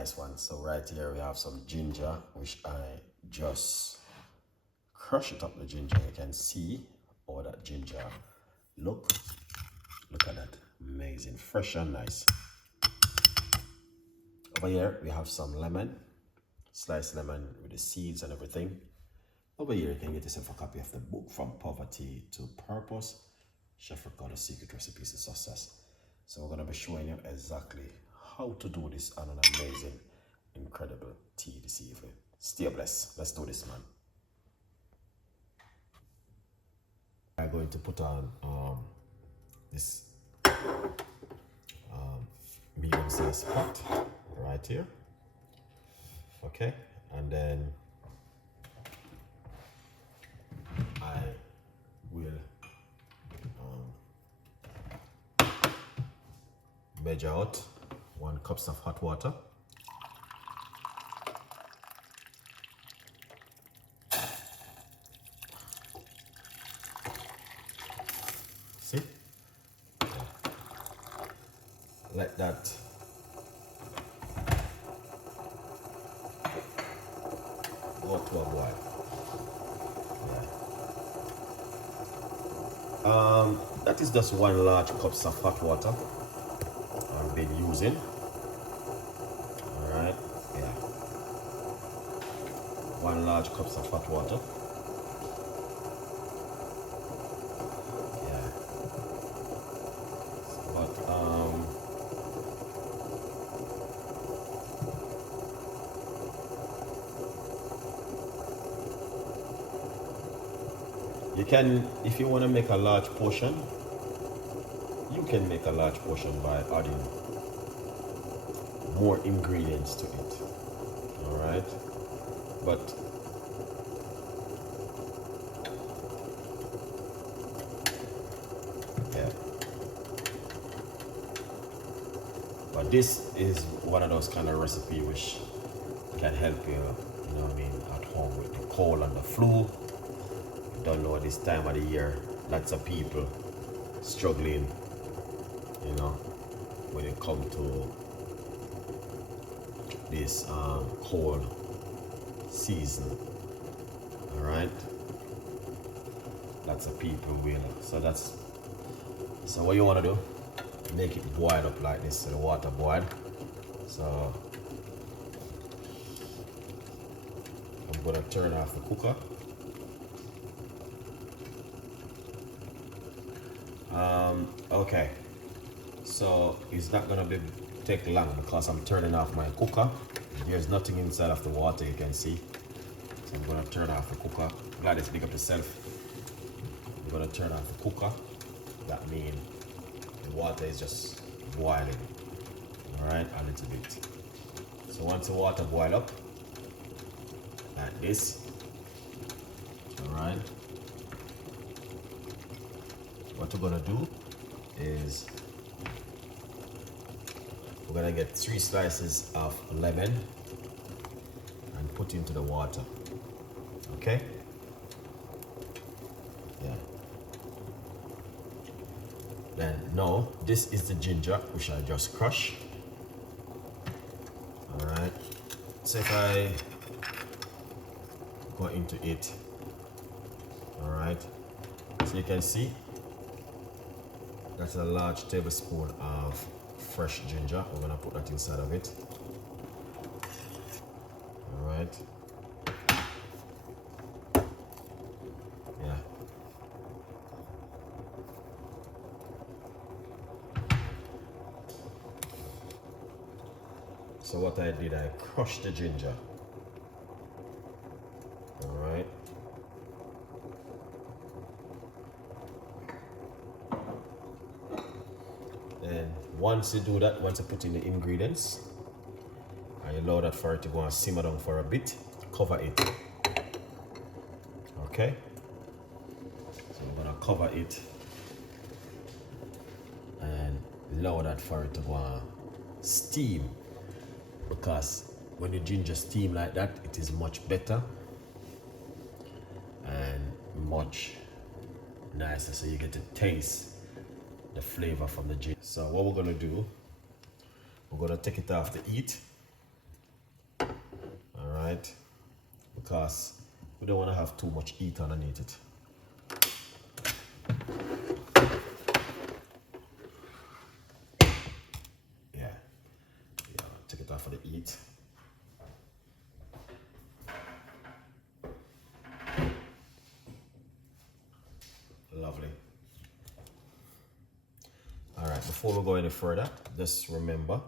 nice one. So right here we have some ginger, which I just crush it up the ginger. You can see all that ginger. Look at that, amazing, fresh and nice. Over here we have some lemon, sliced lemon with the seeds and everything. Over here you can get yourself a copy of the book From Poverty to Purpose, Chef Ricardo's Secret Recipes to Success. So we're going to be showing you exactly how to do this on an amazing, incredible tea this evening. Stay blessed. Let's do this, man. I'm going to put on this medium-sized pot right here. Okay, and then I will measure out 1 cup of hot water. See? Let that go to a boil. Yeah. That is just 1 large cup of hot water I've been using. Alright, yeah. 1 large cup of hot water. Yeah. But you can, if you want to make a large portion, you can make a large portion by adding more ingredients to it. Alright, but yeah, but this is one of those kind of recipe which can help you, you know what I mean, at home with the cold and the flu. You don't know, this time of the year, lots of people struggling, you know, when it comes to this cold season. All right, lots of people will. So what you want to do, make it boil up like this, so the water boil. So I'm gonna turn off the cooker. Okay, so it's not gonna take long because I'm turning off my cooker. There's nothing inside of the water, you can see. So I'm gonna turn off the cooker. Glad it's big up yourself. I'm gonna turn off the cooker. That means the water is just boiling. Alright, a little bit. So once the water boil up, like this, alright, what we're gonna do is we're gonna get 3 slices of lemon and put into the water. Okay? Yeah. Then now this is the ginger which I just crushed. Alright. So if I go into it, alright, so you can see that's a large tablespoon of fresh ginger. We're gonna put that inside of it. All right. Yeah. So what I did, I crushed the ginger. All right. And once you do that, once you put in the ingredients, and you allow that for it to go and simmer down for a bit, cover it. Okay? So I'm gonna cover it and allow that for it to go and steam, because when the ginger steam like that, it is much better and much nicer, so you get to taste the flavor from the ginger. So what we're gonna do, we're gonna take it off the heat right? Because we don't want to have too much heat underneath it. Yeah, take it off of the heat. Lovely. All right, before we go any further, just remember,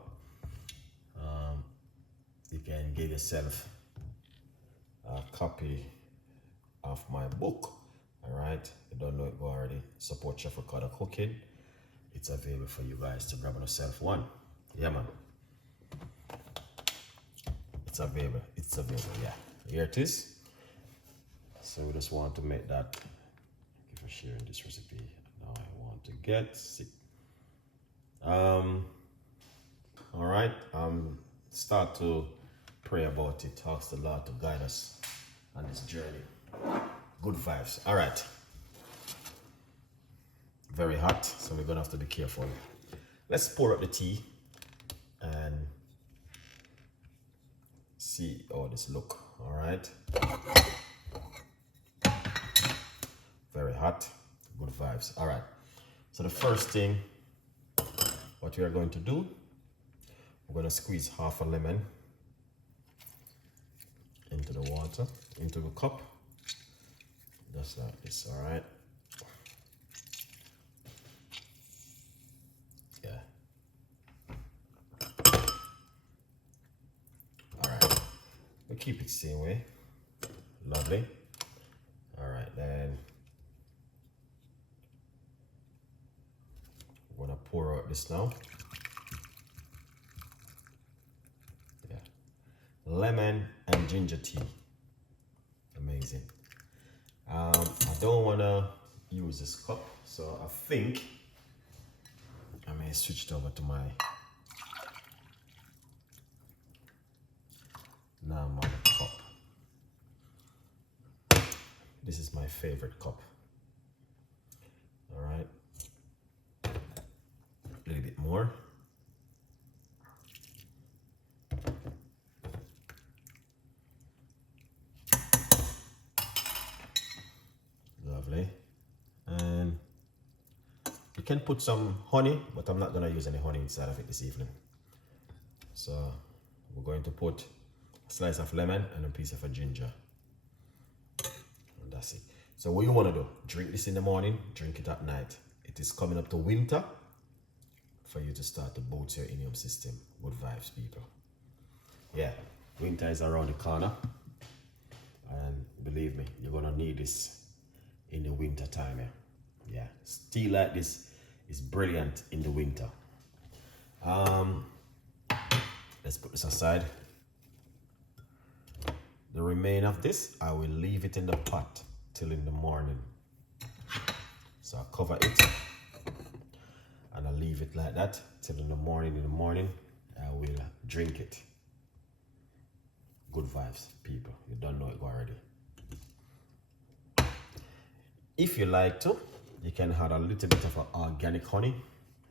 you can give yourself a copy of my book. All right, you don't know it already. Support Chef Ricardo Cooking. It's available for you guys to grab on yourself one. Yeah, man. It's available. It's available. Yeah, here it is. So we just want to make that. Thank you for sharing this recipe. Now I want to get sick. All right. Start to pray about it. Ask the Lord to guide us on this journey. Good vibes. All right. Very hot, so we're gonna have to be careful. Let's pour up the tea and see how this look. All right. Very hot. Good vibes. All right. So the first thing, what we are going to do, we're going to squeeze half a lemon into the water, into the cup, just like this. All right. Yeah. All right. We keep it the same way. Lovely. All right, then we're gonna pour out this now. Yeah. Lemon and ginger tea. Amazing. I don't wanna use this cup, so I think I may switch it over to my normal cup. This is my favorite cup. All right. A little bit more. Lovely. And you can put some honey, but I'm not gonna use any honey inside of it this evening. So we're going to put a slice of lemon and a piece of a ginger. And that's it. So what you wanna do, drink this in the morning, drink it at night. It is coming up to winter for you to start to boost your immune system. Good vibes, people. Yeah, winter is around the corner. And believe me, you're gonna need this in the winter time. Yeah, tea like this is brilliant in the winter. Let's put this aside. The remain of this, I will leave it in the pot till in the morning. So I'll cover it and I'll leave it like that till in the morning. In the morning, I will drink it. Good vibes, people. You don't know it already. If you like to, you can add a little bit of organic honey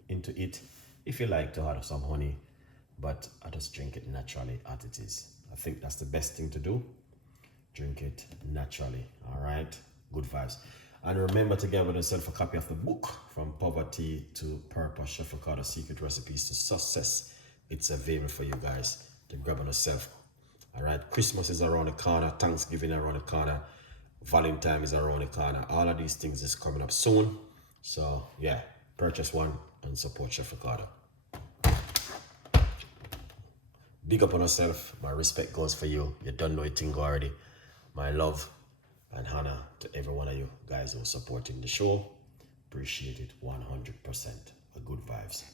into it. If you like to add some honey, but I just drink it naturally as it is. I think that's the best thing to do. Drink it naturally, all right? Good vibes. And remember to get with yourself a copy of the book, From Poverty to Purpose, Chef Ricardo Secret Recipes to Success. It's available for you guys to grab on yourself. All right, Christmas is around the corner, Thanksgiving around the corner, Valentine is around the corner. All of these things is coming up soon. So yeah, purchase one and support Chef Ricardo. Big up on yourself. My respect goes for you. You don't know it already. My love and honor to every one of you guys who are supporting the show. Appreciate it 100%. Good vibes.